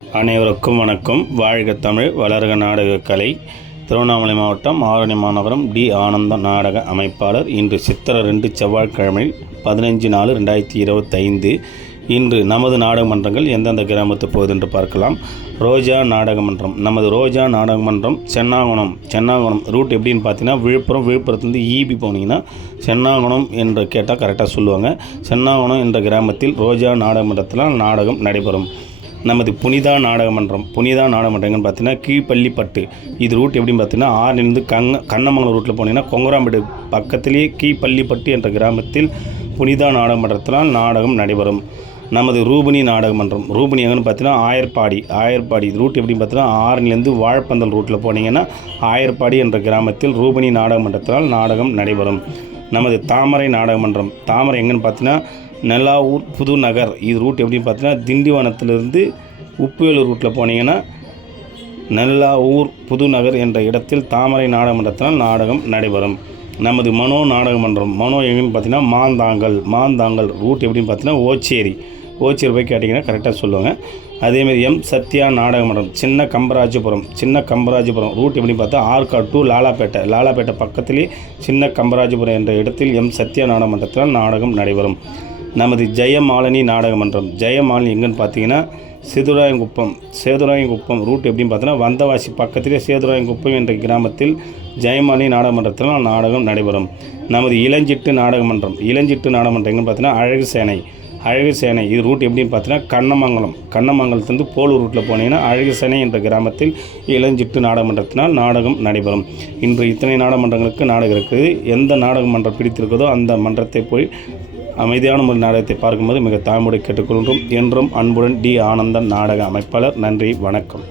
அனைவருக்கும் வணக்கம். வாழ்க தமிழ் வளர்க நாடக கலை. திருவண்ணாமலை மாவட்டம் ஆரணி மாநகரம் டி. ஆனந்த நாடக அமைப்பாளர். இன்று சித்திரை ரெண்டு செவ்வாய்க்கிழமை பதினஞ்சு நாலு ரெண்டாயிரத்தி இருபத்தைந்து. இன்று நமது நாடக மன்றங்கள் எந்தெந்த கிராமத்து போகுது என்று பார்க்கலாம். ரோஜா நாடக மன்றம். நமது ரோஜா நாடக மன்றம் சென்னாங்குளம் சென்னாங்குளம் ரூட் எப்படின்னு பார்த்தீங்கன்னா விழுப்புரம் விழுப்புரத்துலேருந்து ஈபி போனீங்கன்னா சென்னாங்குளம் என்று கேட்டால் கரெக்டாக சொல்லுவாங்க. சென்னாங்குளம் என்ற கிராமத்தில் ரோஜா நாடக மன்றத்தில் நாடகம் நடைபெறும். நமது புனிதா நாடகமன்றம் புனிதா நாடகமன்றம்னு மன்றங்கள்னு பார்த்தீங்கன்னா கீழ்ப்பள்ளிப்பட்டு இது ரூட் எப்படின்னு பார்த்தீங்கன்னா ஆறிலிருந்து கங்க கண்ணமங்கலம் ரூட்டில் போனீங்கன்னா கொங்கராம்பேடு பக்கத்திலேயே கீழ்ப்பள்ளிப்பட்டு என்ற கிராமத்தில் புனிதா நாடகமன்றத்தினால் நாடகம் நடைபெறும். நமது ரூபினி நாடகமன்றம் ரூபினி எங்கன்னு பார்த்தீங்கன்னா ஆயர்பாடி. ஆயர்பாடி இது ரூட் எப்படின்னு பார்த்தீங்கன்னா ஆறிலிருந்து வாழப்பந்தல் ரூட்டில் போனீங்கன்னா ஆயர்பாடி என்ற கிராமத்தில் ரூபினி நாடகமன்றத்தினால் நாடகம் நடைபெறும். நமது தாமரை நாடகமன்றம் தாமரை எங்கன்னு பார்த்தீங்கன்னா நெல்லாவூர் புதுநகர் இது ரூட் எப்படின்னு பார்த்தீங்கன்னா திண்டிவனத்திலிருந்து உப்புவேலூர் ரூட்டில் போனீங்கன்னா நெல்லாவூர் புதுநகர் என்ற இடத்தில் தாமரை நாடகமன்றத்தினால் நாடகம் நடைபெறும். நமது மனோ நாடகமன்றம் மனோ எங்கன்னு பார்த்தீங்கன்னா மாந்தாங்கல். மாந்தாங்கல் ரூட் எப்படின்னு பார்த்தீங்கன்னா ஓச்சேரி. ஓச்சேரி போய் கேட்டிங்கன்னா கரெக்டாக சொல்லுவாங்க. அதேமாரி எம். சத்யா நாடக மன்றம் சின்ன கம்பராஜபுரம் சின்ன கம்பராஜபுரம் ரூட் எப்படின்னு பார்த்தா ஆர்காட் டு லாலாப்பேட்டை. லாலாப்பேட்டை பக்கத்திலே சின்ன கம்பராஜபுரம் என்ற இடத்தில் எம். சத்யா நாடகமன்றத்தினால் நாடகம் நடைபெறும். நமது ஜெயமாலினி நாடகமன்றம். ஜெயமாலினி எங்கன்னு பார்த்தீங்கன்னா சேதுராயங்குப்பம். சேதுராயங்குப்பம் ரூட் எப்படின்னு பார்த்தோன்னா வந்தவாசி பக்கத்திலே சேதுராயங்குப்பம் என்ற கிராமத்தில் ஜெயமாலினி நாடகமன்றத்தில் நாடகம் நடைபெறும். நமது இளஞ்சிட்டு நாடகமன்றம். இளஞ்சிட்டு நாடகமன்றம் எங்கன்னு பார்த்தீங்கன்னா அழகு சேனை அழகு சேனை இது ரூட் எப்படின்னு பார்த்தீங்கன்னா கண்ணமங்கலம். கண்ணமங்கலத்துலேருந்து போலூர் ரூட்டில் போனீங்கன்னா அழகு சேனை என்ற கிராமத்தில் இளஞ்சிட்டு நாடகமன்றத்தினால் நாடகம் நடைபெறும். இன்று இத்தனை நாடகமன்றங்களுக்கு நாடகம் இருக்குது. எந்த நாடக மன்றம் பிடித்திருக்கிறதோ அந்த மன்றத்தை போய் அமைதியான ஒரு நாடகத்தை பார்க்கும்போது மிக தாழ்முறை கேட்டுக்கொள்கின்றோம் என்றும் அன்புடன் டி. ஆனந்தன் நாடக அமைப்பாளர் நன்றி வணக்கம்.